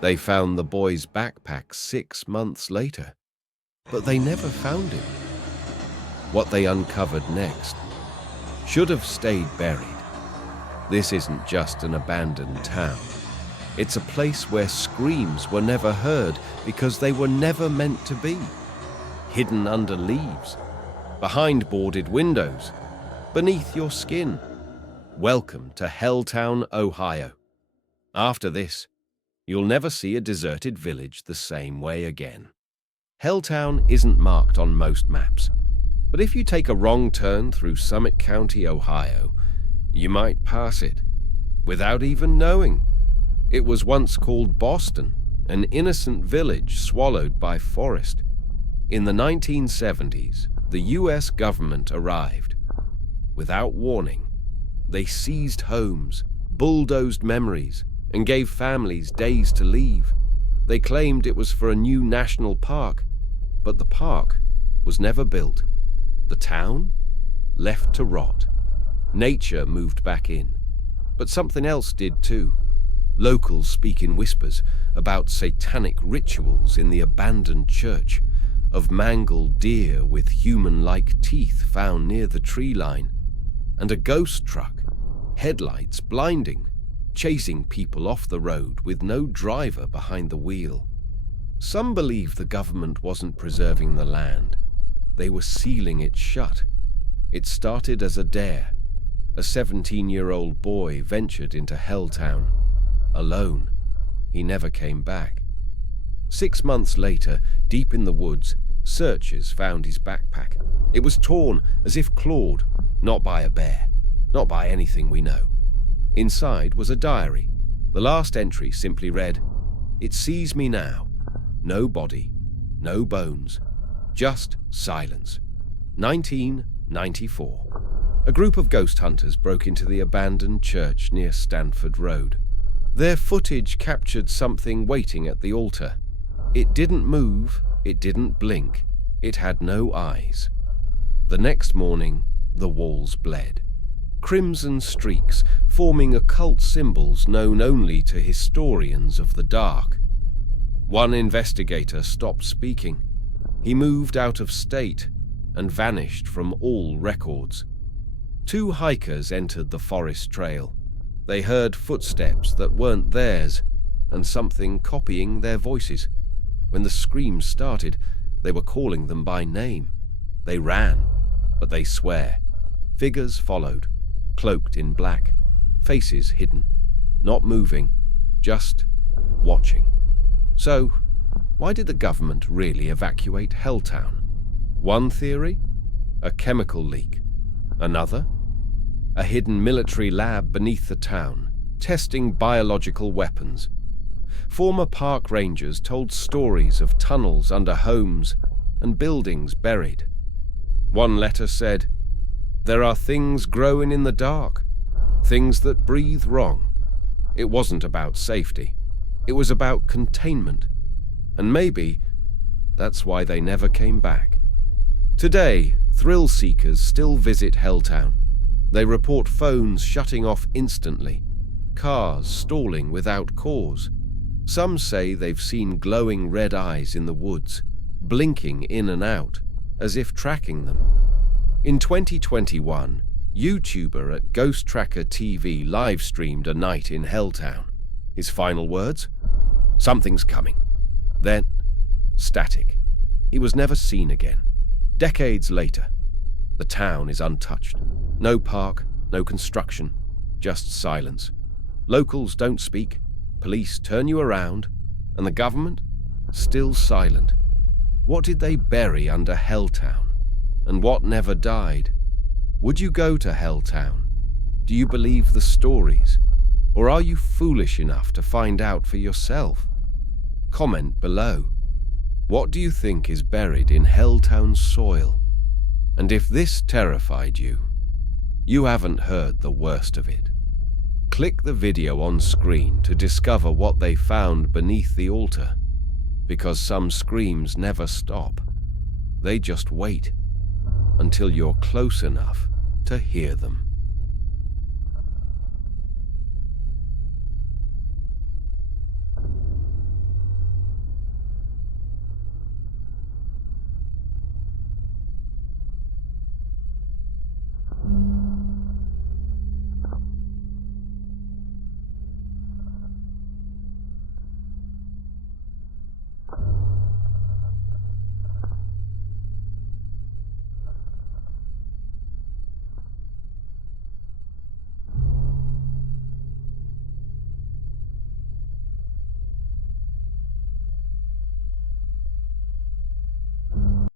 They found the boy's backpack 6 months later, but they never found him. What they uncovered next should have stayed buried. This isn't just an abandoned town. It's a place where screams were never heard because they were never meant to be. Hidden under leaves, behind boarded windows, beneath your skin. Welcome to Helltown, Ohio. After this, you'll never see a deserted village the same way again. Helltown isn't marked on most maps, but if you take a wrong turn through Summit County, Ohio, you might pass it without even knowing. It was once called Boston, an innocent village swallowed by forest. In the 1970s, the US government arrived. Without warning, they seized homes, bulldozed memories, and gave families days to leave. They claimed it was for a new national park, but the park was never built. The town left to rot. Nature moved back in, but something else did too. Locals speak in whispers about satanic rituals in the abandoned church, of mangled deer with human-like teeth found near the tree line, and a ghost truck, headlights blinding, chasing people off the road with no driver behind the wheel. Some believe the government wasn't preserving the land. They were sealing it shut. It started as a dare. A 17-year-old boy ventured into Helltown. Alone, he never came back. 6 months later, deep in the woods, searchers found his backpack. It was torn as if clawed, not by a bear, not by anything we know. Inside was a diary. The last entry simply read, "It sees me now. No body, no bones, just silence." 1994. A group of ghost hunters broke into the abandoned church near Stanford Road. Their footage captured something waiting at the altar. It didn't move, it didn't blink, it had no eyes. The next morning, the walls bled. Crimson streaks forming occult symbols known only to historians of the dark. One investigator stopped speaking. He moved out of state and vanished from all records. 2 hikers entered the forest trail. They heard footsteps that weren't theirs and something copying their voices. When the screams started, they were calling them by name. They ran, but they swear. Figures followed, cloaked in black, faces hidden, not moving, just watching. So, why did the government really evacuate Helltown? One theory? A chemical leak. Another? A hidden military lab beneath the town, testing biological weapons. Former park rangers told stories of tunnels under homes and buildings buried. One letter said, "There are things growing in the dark, things that breathe wrong." It wasn't about safety. It was about containment. And maybe that's why they never came back. Today, thrill seekers still visit Helltown. They report phones shutting off instantly, cars stalling without cause. Some say they've seen glowing red eyes in the woods, blinking in and out, as if tracking them. In 2021, YouTuber at Ghost Tracker TV live-streamed a night in Helltown. His final words? "Something's coming." Then, static. He was never seen again. Decades later, the town is untouched. No park, no construction, just silence. Locals don't speak, police turn you around, and the government? Still silent. What did they bury under Helltown? And what never died? Would you go to Helltown? Do you believe the stories? Or are you foolish enough to find out for yourself? Comment below. What do you think is buried in Helltown's soil? And if this terrified you, you haven't heard the worst of it. Click the video on screen to discover what they found beneath the altar, because some screams never stop. They just wait until you're close enough to hear them.